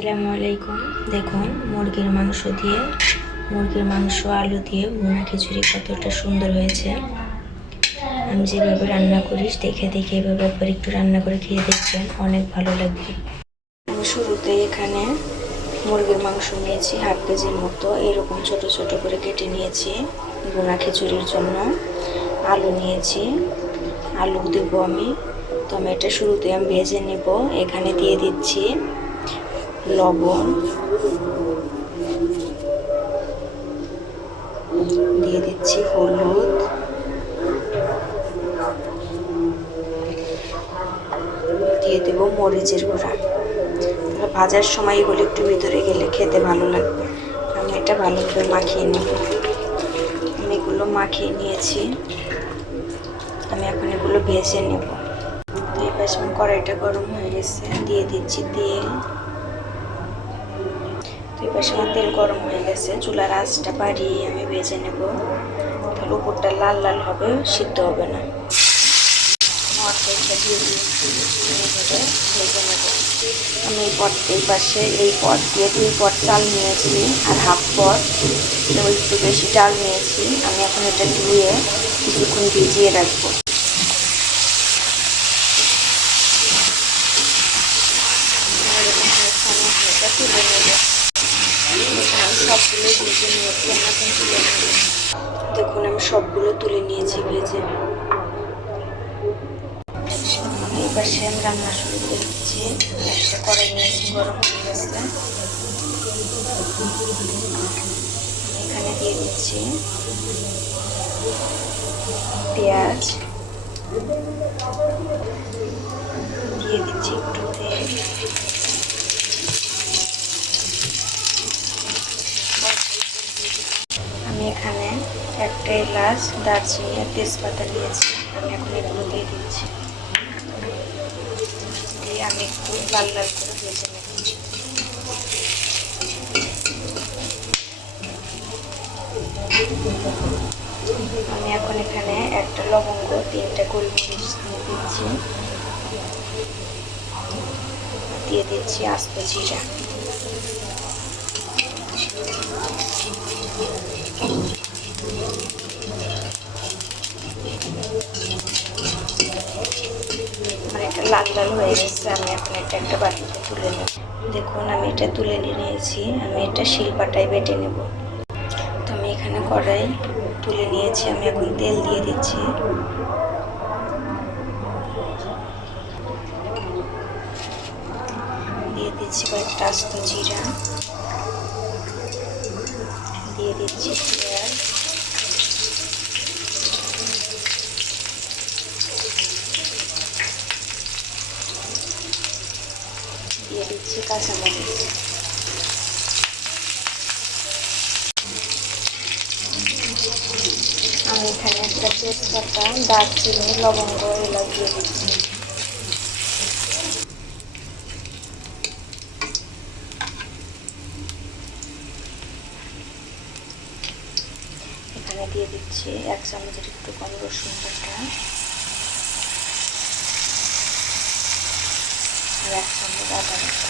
আসসালামু আলাইকুম। দেখুন মুরগির মাংস আলু দিয়ে ভুনা খিচুড়ি কতটা সুন্দর হয়েছে। আমি যেভাবে রান্না করি দেখে এভাবে একবার একটু রান্না করে খেয়ে দেখবেন, অনেক ভালো লাগবে। আমি শুরুতে এখানে মুরগির মাংস নিয়েছি হাফ কেজির মতো, এরকম ছোট ছোট করে কেটে নিয়েছি ভুনা খিচুড়ির জন্য। আলু নিয়েছি, আলু দেবো আমি। তো আমি এটা শুরুতে আমি ভেজে নেব। এখানে দিয়ে দিচ্ছি লবণ, দিয়ে দিচ্ছি হলুদ, দিয়ে দেব মরিচের গুঁড়া। ভাজার সময় এগুলো একটু ভিতরে গেলে খেতে ভালো লাগবে। আমি এটা ভালো করে মাখিয়ে নেব। আমি এগুলো মাখিয়ে নিয়েছি, আমি এখন এগুলো ভেজে নেব। তো এই পাশে কড়াইটা গরম হয়ে গেছে, দিয়ে দিচ্ছি তেল। তো এই পাশে তেল গরম হয়ে গেছে, চুলার আঁচটা বাড়িয়ে আমি ভেজে নেব। তাহলে উপরটা লাল লাল হবে, সিদ্ধ হবে না। অর্ধেকটা দিয়ে ভেজে নেব। আমি এই পাশে এই পট দিয়ে 2 পট চাল নিয়েছি আর হাফ পট একটু বেশি ডাল নিয়েছি। আমি এখন এটা ধুয়ে কিছুক্ষণ ভিজিয়ে রাখবো। তুলে নেব, সবগুলো ভেজে নিয়েছি। এখন তুলে নেব। দেখুন আমি সবগুলো তুলে নিয়েছি ভেজে। এই পাশে আমি রান্না শুরু করে দিচ্ছি। একটা কড়াই নিয়েছি, গরম হয়ে গেছে। এখানে দিয়ে দিচ্ছি পেঁয়াজ, দিয়ে দিচ্ছি একটু তেল, আমি এখানে একটা এলাচ, দারচিনি আর তেজপাতা নিয়েছি। আমি এখন এগুলো দিয়ে দিচ্ছি, দিয়ে আমি একটু লাল লাল করে ভেজে নেব। আমি এখন এখানে একটা লবঙ্গ, 3টা গোলমরিচ দিচ্ছি, দিয়ে দিচ্ছি আস্ত জিরা। আমার এটা লাল লাল হয়ে গেছে, আমি এখন একটা বাটিতে তুলে নেব। দেখুন আমি এটা তুলে নিয়েছি, আমি এটা শিলপাটায় বেটে নেব। তো আমি এখানে কড়াই তুলে নিয়েছি, আমি এখন তেল দিয়ে দিচ্ছি। দিয়ে দিচ্ছি কয়েকটা আস্ত জিরা, দিয়ে দিচ্ছি পেঁয়াজ, দিয়ে দিচ্ছি কাঁচামরিচ। আমি এখানে একটা তেজপাতা, দারচিনি, লবঙ্গ এলাচ দিয়ে দিচ্ছি। এখানে দিয়ে দিচ্ছি 1 চামচের একটু কম রসুন বাটা আর 1 চামচ আদা বাটা।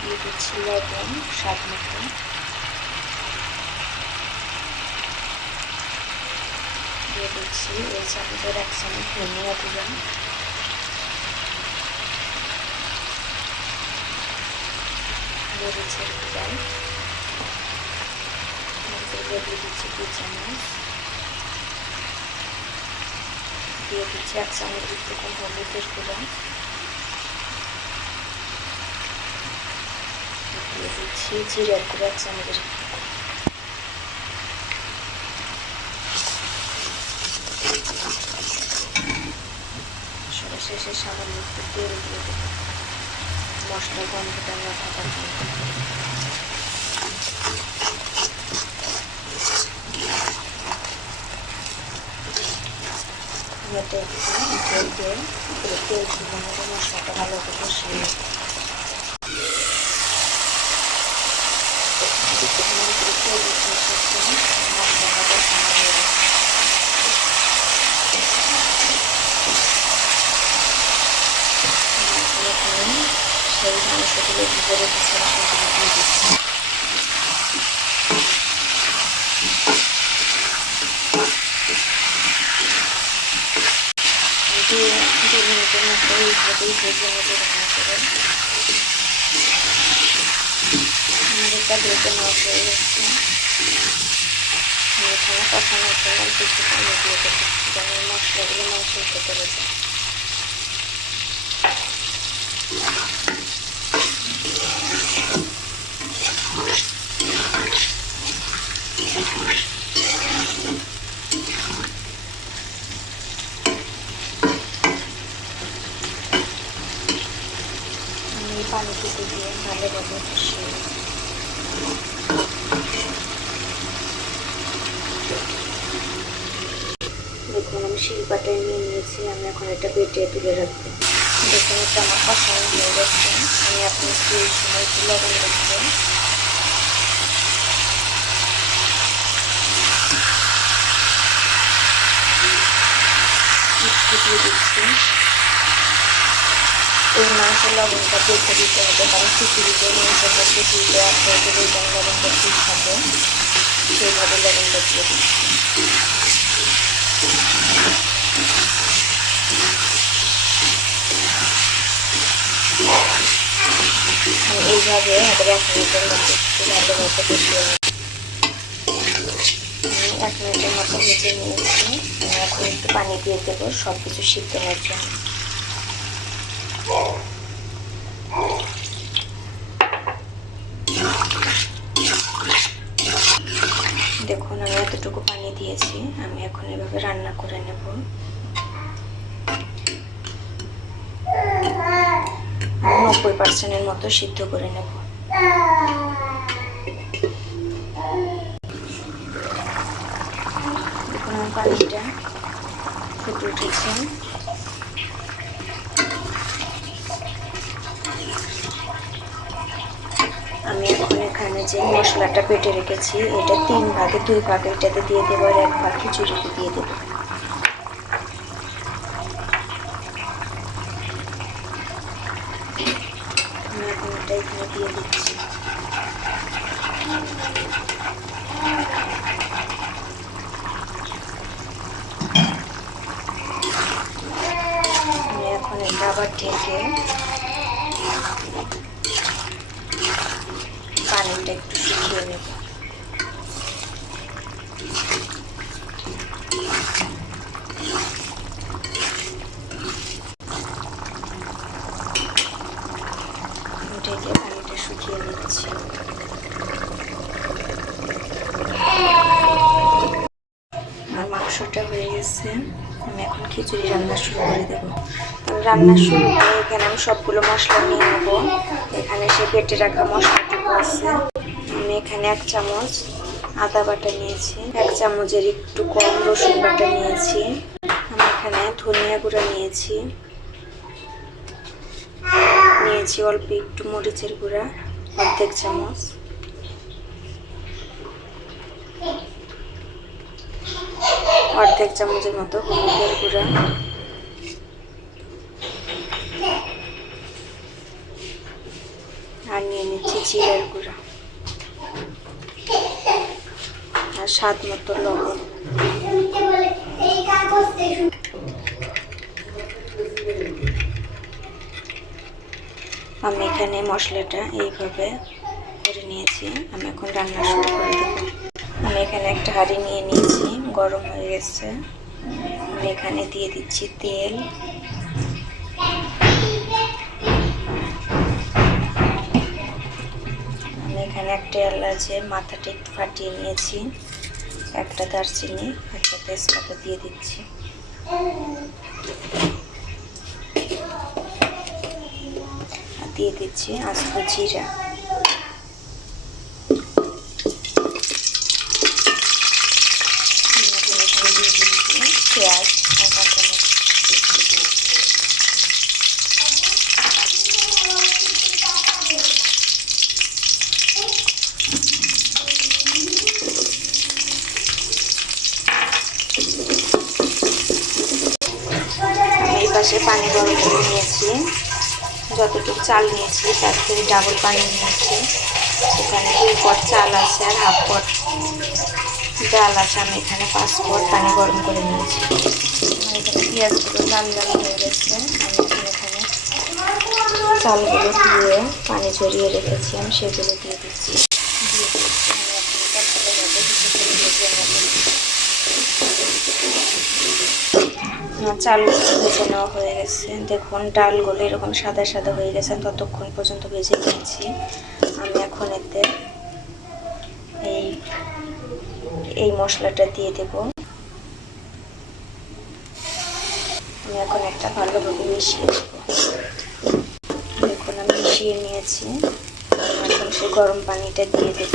দিয়ে দিচ্ছি লবণ স্বাদ মতো, দিয়ে দিচ্ছি এই চামচের 1 চামচ ধনিয়া দিলাম, মরিচের গুঁড়া দিয়ে দিচ্ছি 2 চামচ, দিয়ে দিচ্ছি 1 চামচ একটু কম হলুদের গুঁড়া, দিয়ে দিচ্ছি জিরার গুঁড়া 1 চামচের। সবশেষে সামান্য একটু তেল দিয়ে দেবো, মশলা গন্ধটা না থাকার জন্য। কড়াইতে একটু তেল দিয়ে তেল শুকনো মশলাটা ভালো করে কষিয়ে নেব। তেল উঠে এসেছে, মশলাটা কষানো হয়ে গেছে। সেই মাংসগুলো ভিজে রেখেছিলাম সেগুলো দিয়ে দিচ্ছি। দিয়ে 2 মিনিটের মতো এইভাবেই ভেজে নেব রান্না করে। আমাদেরটা ভেজে নেওয়া হয়ে গেছে। এখানে কষানোর জন্য কিছু পানি দিয়ে দেবো যেন মশলাগুলো মাংসের ভেতরে যায়। আমি পানি কেটে দিয়ে ভালোভাবে কষিয়ে দেখুন আমি শিলপাটায় নিয়ে নিয়েছি। আমি এখন এটা বেটে তুলে রাখবো। দেখুন এটা আমার কষানো হয়ে গেছে। আমি আপনি একটু এই সময় একটু লবণ রাখবেন। দিয়ে দিচ্ছি। এই মাংসের লবণটা দেখে দিতে হবে, কারণ খিচুড়িতে মাংসটা খিচুড়িতে আসলে এই লবণটা ঠিক থাকে, সেইভাবে লবণটা দিয়ে দিচ্ছি। এইভাবে আমাদের 1 মিনিটের মতো একটু ভালোভাবে কষিয়ে নিই। 1 মিনিটের মতো ভেজে নিয়েছি। আমি এখন একটু পানি দিয়ে দেবো সব কিছু সিদ্ধ হওয়ার জন্য। দেখুন আমি এতটুকু পানি দিয়েছি। আমি এখন এভাবে রান্না করে নেব। 90% মতো সিদ্ধ করে নেব। দেখুন আমার পানিটা ফুটে উঠেছে। আমি এখন এখানে যে মশলাটা বেটে রেখেছি এটা 3 ভাগে 2 ভাগ এটাতে দিয়ে দেবো আর 1 ভাগ খিচুড়িতে দিয়ে দেবো। আমি এখন এটা এখানে দিয়ে দিচ্ছি। আমি এখন এটা আবার ঢেকে পানিটা একটু শুকিয়ে নেব। ঢেকে পানিটা শুকিয়ে নিচ্ছি। আমার মাংসটা হয়ে গেছে। আমি এখন খিচুড়ি রান্না শুরু করে দেব। রান্না শুরু করে এখানে আমি সবগুলো মশলা নিয়ে নেব। এখানে সে বেটে রাখা মশলাটুকু আছে। আমি এখানে 1 চামচ আদা বাটা নিয়েছি, 1 চামচের একটু কম রসুন বাটা নিয়েছি। আমি এখানে ধনিয়া গুঁড়া নিয়েছি অল্প একটু মরিচের গুঁড়া 1/2 চামচ, অর্ধেক চামচের মতো হলুদের গুঁড়া, আর নিয়ে নিচ্ছি জিরার গুঁড়া আর স্বাদ মতো লবণ। আমি এখানে মশলাটা এইভাবে করে নিয়েছি। আমি এখন রান্না শুরু করে দেব। আমি এখানে একটা হাঁড়ি নিয়ে নিয়েছি, গরম হয়ে গেছে। আমি এখানে দিয়ে দিচ্ছি তেল। আমি এখানে একটা এলাচের মাথাটা একটু ফাটিয়ে নিয়েছি, একটা দারচিনি, একটা তেজপাতা দিয়ে দিচ্ছি। আর দিয়ে দিচ্ছি আস্ত জিরা। দিয়ে দিচ্ছি পেঁয়াজ আর কাঁচামরিচ। পানি গরম করে নিয়েছি, যতটুকু চাল নিয়েছি তার থেকে ডাবল পানি নিয়েছি। এখানে 2 পট চাল আছে আর হাফ পট ডাল আছে। আমি এখানে 5 পট পানি গরম করে নিয়েছি। আমার এখানে পেঁয়াজগুলো লাল লাল হয়ে গেছে। আমি এখানে চালগুলো দিয়ে পানি ঝরিয়ে রেখেছিলাম, সেগুলো দিয়ে দিচ্ছি। চালগুলো ভেজে নেওয়া হয়ে গেছে। দেখুন ডালগুলো এরকম সাদা সাদা হয়ে গেছে, ততক্ষণ পর্যন্ত ভেজে নিয়েছি। আমি এখন এতে এই মশলাটা দিয়ে দেব। আমি এখন একটা ভালোভাবে মিশিয়ে দেব। দেখুন আমি মিশিয়ে নিয়েছি। এখন সে গরম পানিটা দিয়ে দেব।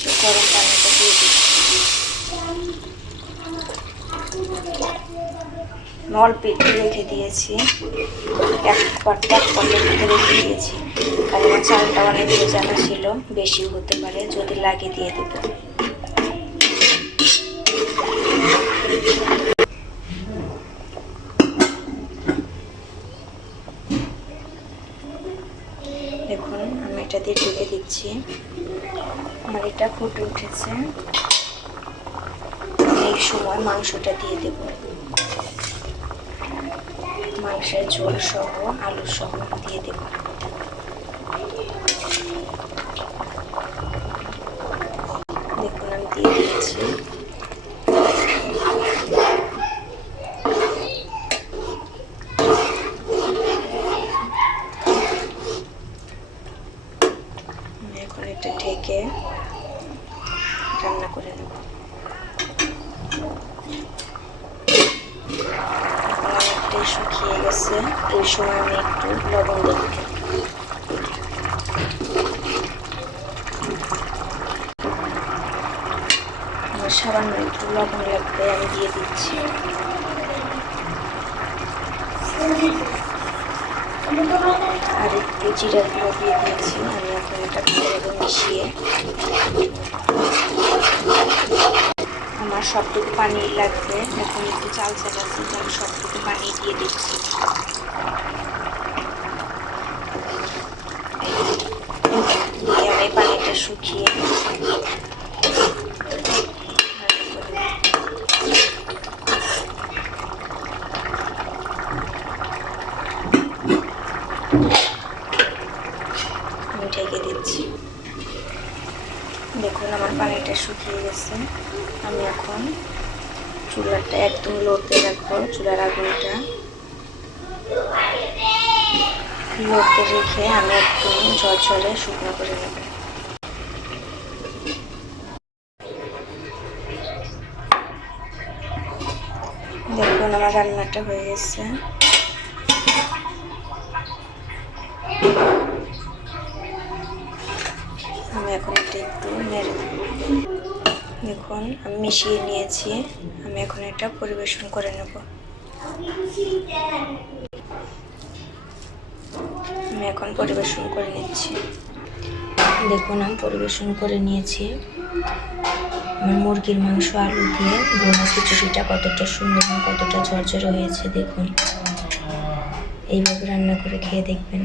সে গরম পানিটা দিয়ে দিচ্ছি। অল্প একটু রেখে দিয়েছি, এক পটের মধ্যে রেখে দিয়েছি, কারণ চালটা অনেক ভেজানো ছিল, বেশিও হতে পারে, যদি লাগে দিয়ে দেবো। দেখুন আমি এটা দিয়ে ঢেকে দিচ্ছি। আমার এটা ফুটে উঠেছে। এই সময় মাংসটা দিয়ে দেব। মাংসের ঝোল সহ আলু সহ দিয়ে দেব। দেখুন আমি দিয়ে দিয়েছি। আমি এখন এটা ঢেকে রান্না করে নেব। অনেকটাই শুকিয়ে গেছে। এই সময় আমি একটু লবণ দেব। আমার সামান্য একটু লবণ লাগবে, আমি দিয়ে দিচ্ছি। আর একটু জিরা গুঁড়ো দিয়ে দিয়েছি। আমি এখন এটা ভালোভাবে মিশিয়ে, আমার সবটুকু পানি লাগবে। এখন একটু চাল চাল আছে, আমি সবটুকু পানি দিয়ে দিচ্ছি। দিয়ে আমি পানিটা শুকিয়ে আমি ঢেকে দিচ্ছি। দেখুন আমার পানিটা শুকিয়ে গেছে। আমি এখন চুলাটা একদম লোতে রাখবো। চুলার আগুনটা লোতে রেখে আমি একদম ঝরঝরে শুকনো করে নেব। দেখুন আমার রান্নাটা হয়ে গেছে। আমি এখন এটা একটু নেড়ে দেব। দেখুন আমি মিশিয়ে নিয়েছি। আমি এখন এটা পরিবেশন করে নেব। আমি এখন পরিবেশন করে নিচ্ছি। দেখুন আমি পরিবেশন করে নিয়েছি। আমার মুরগির মাংস আলু দিয়ে ভুনা খিচুড়িটা কতটা সুন্দর, কতটা ঝরঝরে হয়েছে। দেখুন এইভাবে রান্না করে খেয়ে দেখবেন।